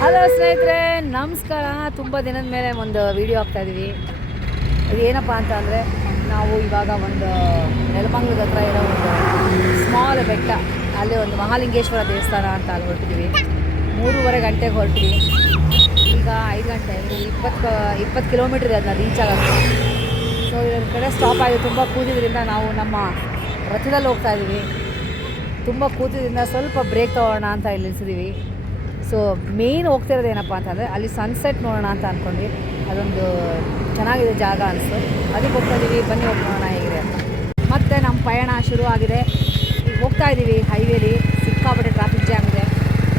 Hello ಸ್ನೇಹಿತರೆ, ನಮಸ್ಕಾರ. ತುಂಬ ದಿನದ ಮೇಲೆ ಒಂದು ವಿಡಿಯೋ ಹಾಕ್ತಾಯಿದ್ದೀವಿ. ಇದು ಏನಪ್ಪ ಅಂತ ಅಂದರೆ, ನಾವು ಇವಾಗ ಒಂದು ನೆಲಮಂಗಲದ ಹತ್ರ ಇರೋ ಒಂದು ಸ್ಮಾಲ್ ಬೆಟ್ಟ, ಅಲ್ಲಿ ಒಂದು ಮಹಾಲಿಂಗೇಶ್ವರ ದೇವಸ್ಥಾನ ಅಂತ ಅಲ್ಲಿ ಹೊರಟಿದ್ದೀವಿ. 3:30 ಗಂಟೆಗೆ ಹೊರಟಿವಿ. ಈಗ 5 ಗಂಟೆ, 20 ಕಿಲೋಮೀಟ್ರ್ ಇದೆ ಅದನ್ನ ರೀಚ್ ಆಗೋದು. ಸೊ ಇದೊಂದು ಕಡೆ ಸ್ಟಾಪ್ ಆಗಿ ತುಂಬ ಕೂತಿದ್ರಿಂದ ನಾವು ನಮ್ಮ ರಥದಲ್ಲಿ ಹೋಗ್ತಾಯಿದ್ದೀವಿ. ತುಂಬ ಕೂತಿದ್ರಿಂದ ಸ್ವಲ್ಪ ಬ್ರೇಕ್ ತೊಗೊಳ್ಳೋಣ ಅಂತ ಇಲ್ಲಿ ನಿಲ್ಸಿದ್ದೀವಿ. ಸೊ ಮೇಯ್ನ್ ಹೋಗ್ತಿರೋದು ಏನಪ್ಪ ಅಂತಂದರೆ, ಅಲ್ಲಿ ಸನ್ಸೆಟ್ ನೋಡೋಣ ಅಂತ ಅಂದ್ಕೊಂಡ್ವಿ. ಅದೊಂದು ಚೆನ್ನಾಗಿದೆ ಜಾಗ ಅನಿಸ್ತು, ಅದಕ್ಕೆ ಹೋಗ್ತಾಯಿದ್ದೀವಿ. ಬನ್ನಿ ಹೋಗೋಣ ಹೇಗಿದೆ ಅಂತ. ಮತ್ತು ನಮ್ಮ ಪಯಣ ಶುರು ಆಗಿದೆ. ಈಗ ಹೋಗ್ತಾಯಿದ್ದೀವಿ ಹೈವೇಲಿ, ಸಿಕ್ಕಾಪಟ್ಟೆ ಟ್ರಾಫಿಕ್ ಜಾಮ್ ಇದೆ.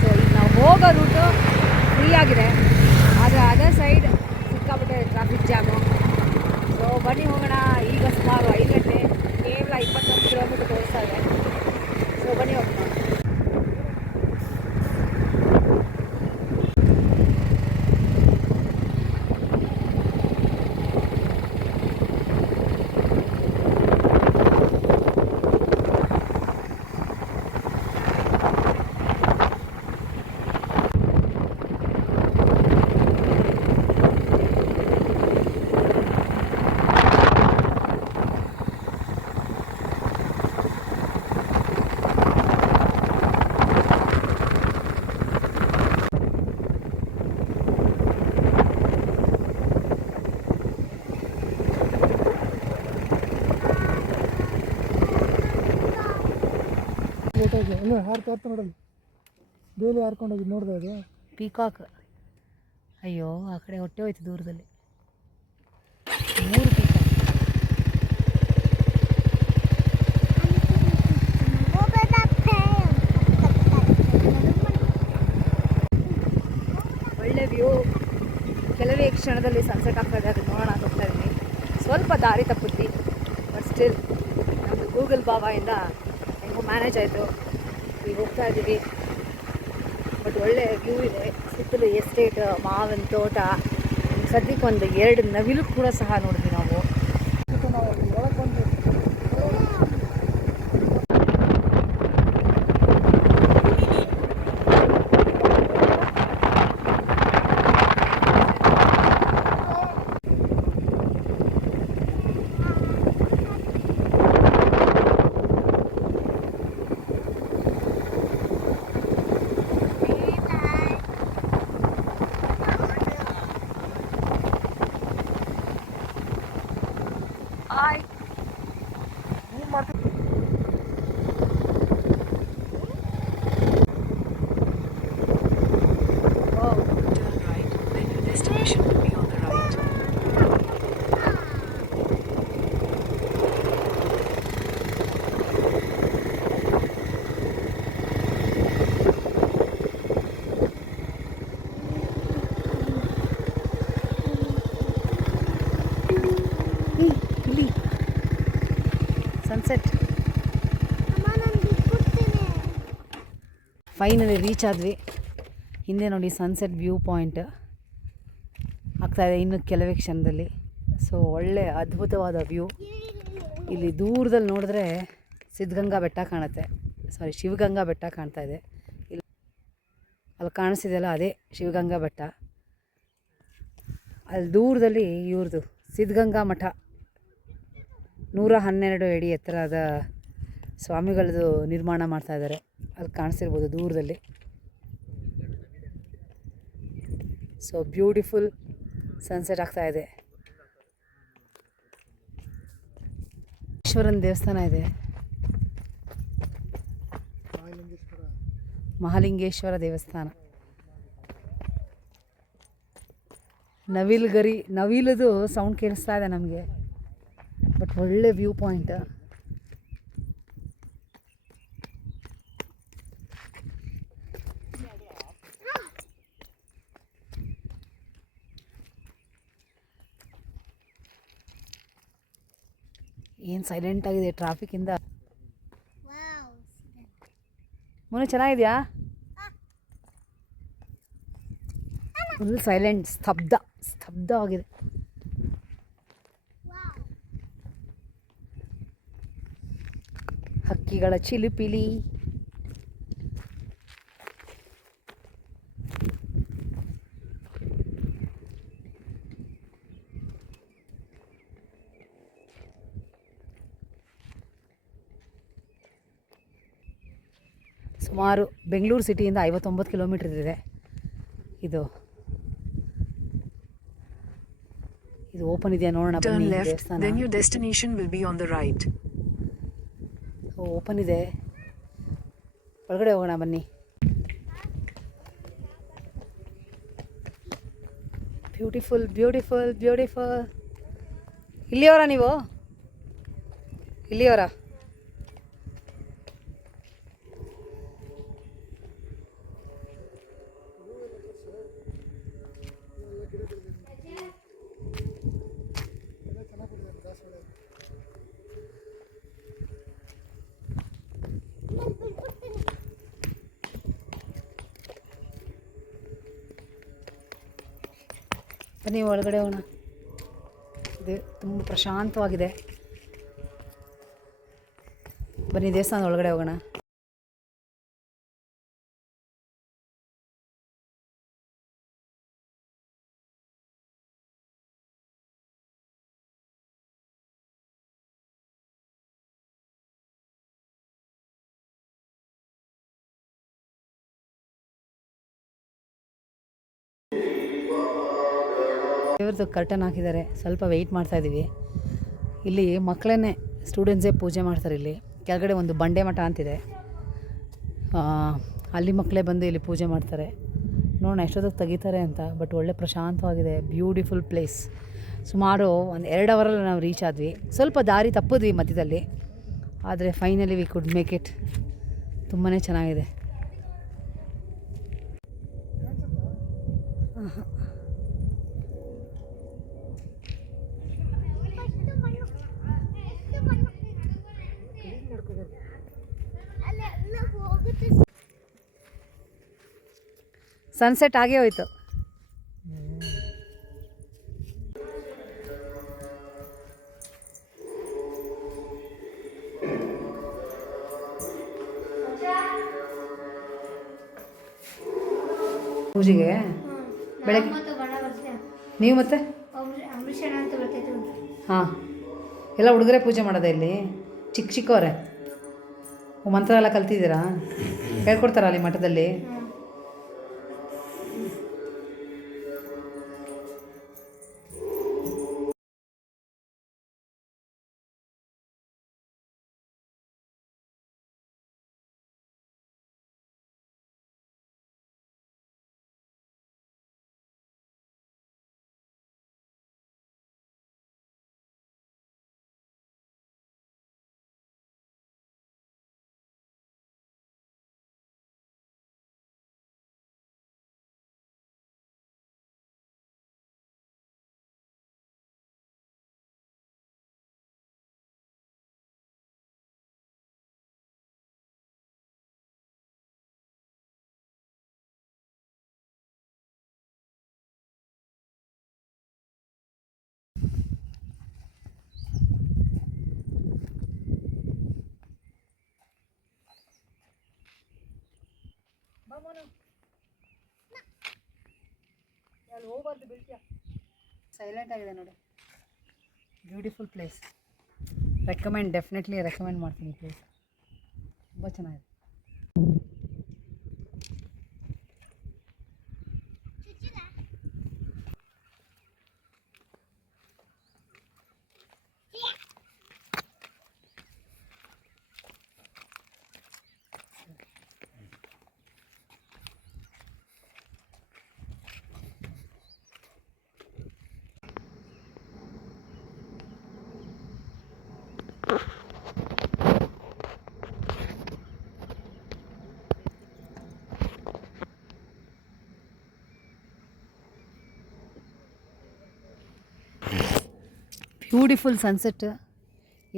ಸೊ ಈಗ ನಾವು ಹೋಗೋ ರೂಟು ಫ್ರೀ ಆಗಿದೆ, ಆದರೆ ಅದೇ ಸೈಡ್ ಸಿಕ್ಕಾಪಟ್ಟೆ ಟ್ರಾಫಿಕ್ ಜಾಮು. ಸೊ ಬನ್ನಿ ಹೋಗೋಣ. ಈಗ ಸುಮಾರು 5 ಗಂಟೆ, ಕೇವಲ 21 ಕಿಲೋಮೀಟ್ರ್ ತೋರಿಸ್ತಾ ಇದೆ. ಸೊ ಬನ್ನಿ ಹೋಗೋಣ. ಇಲ್ಲ ಹಾರ್ತಾ ನೋಡಲ್ಲ, ಬೇಲಿ ಹಾರ್ಕೊಂಡೋಗಿ ನೋಡಿದೆ. ಅದು ಪೀಕಾಕ್. ಅಯ್ಯೋ, ಆ ಕಡೆ ಹೊಟ್ಟೆ ಹೋಯ್ತು ದೂರದಲ್ಲಿ. 3 ಪೀಕಾಕ್. ಒಳ್ಳೆ ವ್ಯೂ. ಕೆಲವೇ ಕ್ಷಣದಲ್ಲಿ ಸನ್ಸೆಟ್ ಆಗ್ತಾಯಿದೆ, ಅದು ನೋಡೋಣ ಅಂತ ಹೋಗ್ತಾ ಇದ್ದೀನಿ. ಸ್ವಲ್ಪ ದಾರಿ ತಪ್ಪುತ್ತಿ, ಬಟ್ ಸ್ಟಿಲ್ ನಮ್ಮದು ಗೂಗಲ್ ಬಾಬಾಯಿಂದ ಹೆಂಗೋ ಮ್ಯಾನೇಜ್ ಆಯಿತು. ಈಗ ಹೋಗ್ತಾ ಇದ್ದೀವಿ. ಬಟ್ ಒಳ್ಳೆ ವ್ಯೂ ಇದೆ. ಸುತ್ತಲೂ ಎಸ್ಟೇಟ್, ಮಾವಿನ ತೋಟ, ಸದ್ಯಕ್ಕೆ ಒಂದು 2 ನವಿಲು ಕೂಡ ಸಹ ನೋಡಿದ್ವಿ ನಾವು. ಒಳಗೆ ಬಂದು ಸನ್ಸೆಟ್ ಫೈನಲಿ ರೀಚ್ ಆದ್ವಿ. ಹಿಂದೆ ನೋಡಿ ಸನ್ಸೆಟ್ ವ್ಯೂ ಪಾಯಿಂಟ್ ಆಗ್ತಾಯಿದೆ ಇನ್ನು ಕೆಲವೇ ಕ್ಷಣದಲ್ಲಿ. ಸೊ ಒಳ್ಳೆ ಅದ್ಭುತವಾದ ವ್ಯೂ. ಇಲ್ಲಿ ದೂರದಲ್ಲಿ ನೋಡಿದ್ರೆ ಸಿದ್ಧಗಂಗಾ ಬೆಟ್ಟ ಕಾಣುತ್ತೆ, ಶಿವಗಂಗಾ ಬೆಟ್ಟ ಕಾಣ್ತಾ ಇದೆ. ಇಲ್ಲಿ ಅಲ್ಲಿ ಕಾಣಿಸ್ತಿದೆಯಲ್ಲ, ಅದೇ ಶಿವಗಂಗಾ ಬೆಟ್ಟ. ಅಲ್ಲಿ ದೂರದಲ್ಲಿ ಇವ್ರದ್ದು ಸಿದ್ಧಗಂಗಾ ಮಠ, 112 ಅಡಿ ಎತ್ತರದ ಸ್ವಾಮಿಗಳದ್ದು ನಿರ್ಮಾಣ ಮಾಡ್ತಾಯಿದ್ದಾರೆ. ಅಲ್ಲಿ ಕಾಣಿಸ್ತಿರ್ಬೋದು ದೂರದಲ್ಲಿ. ಸೊ ಬ್ಯೂಟಿಫುಲ್ ಸನ್ಸೆಟ್ ಆಗ್ತಾಯಿದೆ. ಈಶ್ವರನ ದೇವಸ್ಥಾನ ಇದೆ, ಮಹಾಲಿಂಗೇಶ್ವರ ದೇವಸ್ಥಾನ. ನವಿಲದು ಸೌಂಡ್ ಕೇಳಿಸ್ತಾ ಇದೆ ನಮಗೆ. ಬಟ್ ಒಳ್ಳೆ ವ್ಯೂ ಪಾಯಿಂಟ್. ಏನು ಸೈಲೆಂಟ್ ಆಗಿದೆ ಟ್ರಾಫಿಕ್ಕಿಂದ. ಮೊನ್ನೆ ಚೆನ್ನಾಗಿದೆಯಾ? ಫುಲ್ ಸೈಲೆಂಟ್, ಸ್ತಬ್ಧವಾಗಿದೆ. ಹಕ್ಕಿಗಳ ಚಿಲಿಪಿಲಿ. ಸುಮಾರು ಬೆಂಗಳೂರು ಸಿಟಿಯಿಂದ 59 ಕಿಲೋಮೀಟರ್ ಇದೆ ಇದು. ಇದು ಓಪನ್ ಇದೆಯಾ ನೋಡೋಣ ಬನ್ನಿ. ದೇವಸ್ಥಾನ then your destination will be on the right. Open ಇದೆ, ಒಳಗಡೆ ಹೋಗೋಣ ಬನ್ನಿ. Beautiful beautiful beautiful. ಇಲ್ಲಿಯವರ ನೀವು? ಇಲ್ಲಿಯವರ? ಬನ್ನಿ ಒಳಗಡೆ ಹೋಗೋಣ. ಇದು ತುಂಬ ಪ್ರಶಾಂತವಾಗಿದೆ. ಬನ್ನಿ ದೇವಸ್ಥಾನದ ಒಳಗಡೆ ಹೋಗೋಣ. ದೇವ್ರದ್ದು ಕರ್ಟನ್ ಹಾಕಿದ್ದಾರೆ, ಸ್ವಲ್ಪ ವೆಯ್ಟ್ ಮಾಡ್ತಾಯಿದ್ದೀವಿ. ಇಲ್ಲಿ ಮಕ್ಕಳನ್ನೇ ಸ್ಟೂಡೆಂಟ್ಸೇ ಪೂಜೆ ಮಾಡ್ತಾರೆ. ಇಲ್ಲಿ ಕೆಳಗಡೆ ಒಂದು ಬಂಡೆ ಮಠ ಅಂತಿದೆ, ಅಲ್ಲಿ ಮಕ್ಕಳೇ ಬಂದು ಇಲ್ಲಿ ಪೂಜೆ ಮಾಡ್ತಾರೆ. ನೋಡೋಣ ಎಷ್ಟೊತ್ತಿಗೆ ತೆಗಿತಾರೆ ಅಂತ. ಬಟ್ ಒಳ್ಳೆ ಪ್ರಶಾಂತವಾಗಿದೆ, ಬ್ಯೂಟಿಫುಲ್ ಪ್ಲೇಸ್. ಸುಮಾರು ಒಂದು 2 ಅವರಲ್ಲಿ ನಾವು ರೀಚ್ ಆದ್ವಿ. ಸ್ವಲ್ಪ ದಾರಿ ತಪ್ಪಿದ್ವಿ ಮಧ್ಯದಲ್ಲಿ, ಆದರೆ finally we could make it. ತುಂಬಾ ಚೆನ್ನಾಗಿದೆ. ಸನ್ಸೆಟ್ ಆಗೇ ಹೋಯ್ತು. ಪೂಜೆಗೆ ಬೆಳಗ್ಗೆ ನೀವು ಮತ್ತೆ ಹಾಂ ಎಲ್ಲ ಹುಡುಗರೇ ಪೂಜೆ ಮಾಡೋದೇ ಇಲ್ಲಿ? ಚಿಕ್ಕವರೇ ಮಂತ್ರ ಎಲ್ಲ ಕಲ್ತಿದ್ದೀರಾ? ಹೇಳ್ಕೊಡ್ತಾರಾ ಅಲ್ಲಿ ಮಠದಲ್ಲಿ? ಸೈಲೆಂಟ್ ಆಗಿದೆ ನೋಡಿ, ಬ್ಯೂಟಿಫುಲ್ ಪ್ಲೇಸ್. ಡೆಫಿನೆಟ್ಲಿ ರೆಕಮೆಂಡ್ ಮಾಡ್ತೀನಿ. ಈ ಪ್ಲೇಸ್ ತುಂಬ ಚೆನ್ನಾಗಿದೆ. Beautiful sunset.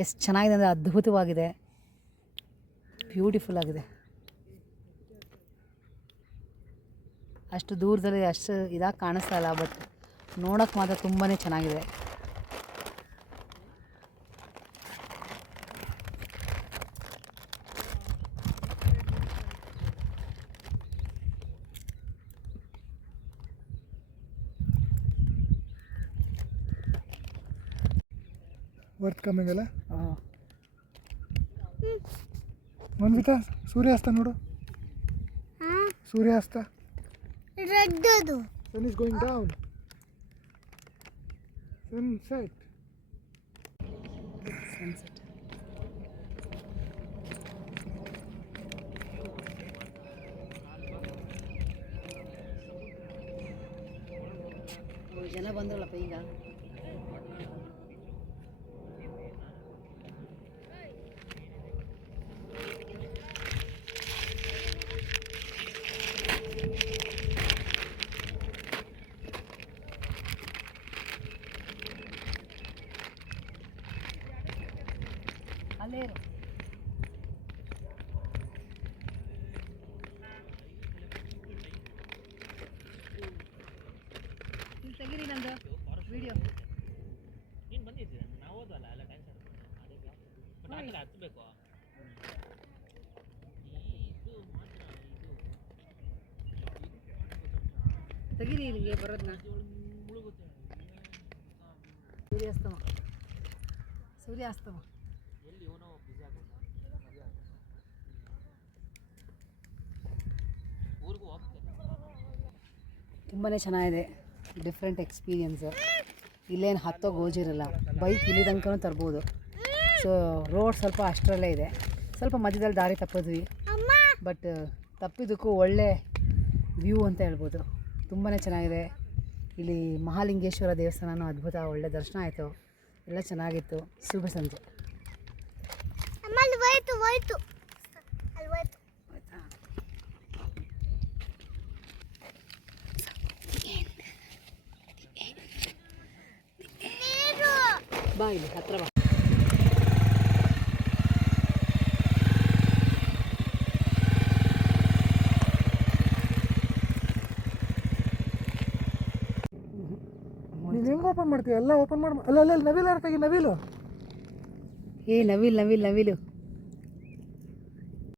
ಎಷ್ಟು ಚೆನ್ನಾಗಿದೆ ಅಂದರೆ ಅದ್ಭುತವಾಗಿದೆ, ಬ್ಯೂಟಿಫುಲ್ ಆಗಿದೆ. ಅಷ್ಟು ದೂರದಲ್ಲಿ ಅಷ್ಟು ಇದಾಗಿ ಕಾಣಿಸ್ತಾ ಇಲ್ಲ, ಬಟ್ ನೋಡೋಕ್ಕೆ ಮಾತ್ರ ತುಂಬಾ ಚೆನ್ನಾಗಿದೆ. ವರ್ತ್ ಕಮ್ಮಿಂಗ್ ಅಲ್ಲ. ಮನ್ವಿತಾ ಸೂರ್ಯಾಸ್ತ ನೋಡು. ಸೂರ್ಯಾಸ್ತ. ರೆಡ್ ಅದು. Sun is going down. Sunset. Sunset. ಜನ ಬಂದ್ರಲ್ಲಪ್ಪ ಈಗ. ಅಲ್ಲೇ ಇರು. ಇಲ್ಲಿ ತೆಗೀರಿ ನಂದು ವಿಡಿಯೋ. ತೆಗೀರಿ ಇಲ್ಲಿಗೆ ಬರೋದನ್ನ. ಸೂರ್ಯಾಸ್ತಮ, ಸೂರ್ಯಾಸ್ತಮ. ತುಂಬಾ ಚೆನ್ನಾಗಿದೆ, ಡಿಫ್ರೆಂಟ್ ಎಕ್ಸ್ಪೀರಿಯನ್ಸು. ಇಲ್ಲೇನು ಹತ್ತೋ ಗೋಜಿರಲ್ಲ, ಬೈಕ್ ಇಲ್ಲಿ ತನಕ ತರ್ಬೋದು. ಸೊ ರೋಡ್ ಸ್ವಲ್ಪ ಅಷ್ಟರಲ್ಲೇ ಇದೆ. ಸ್ವಲ್ಪ ಮಧ್ಯದಲ್ಲಿ ದಾರಿ ತಪ್ಪಿದ್ವಿ, ಬಟ್ ತಪ್ಪಿದ್ದಕ್ಕೂ ಒಳ್ಳೆ ವ್ಯೂ ಅಂತ ಹೇಳ್ಬೋದು. ತುಂಬಾ ಚೆನ್ನಾಗಿದೆ. ಇಲ್ಲಿ ಮಹಾಲಿಂಗೇಶ್ವರ ದೇವಸ್ಥಾನನೂ ಅದ್ಭುತ, ಒಳ್ಳೆ ದರ್ಶನ ಆಯಿತು, ಎಲ್ಲ ಚೆನ್ನಾಗಿತ್ತು. ಶುಭ ಸಂಜೆ. ಅಲ್ಲಿ ಹೋಯ್ತು ಹೋಯ್ತು ಅಲ್ಲಿ ಹೋಯ್ತು. ಆಯಿತಾ? ನೀರು. ಬಾ ಇಲ್ಲಿ ಹತ್ರ ಬಾ. ನೀನು ಹೆಂಗೆ ಓಪನ್ ಮಾಡ್ತೀಯ? ಎಲ್ಲ ಓಪನ್ ಮಾಡಿ. ಅಲ್ಲ ಅಲ್ಲ ನವಿಲು ಅರ್ಥ ನವಿಲು. ಏ ನವಿಲು ನವಿಲು ನವಿಲು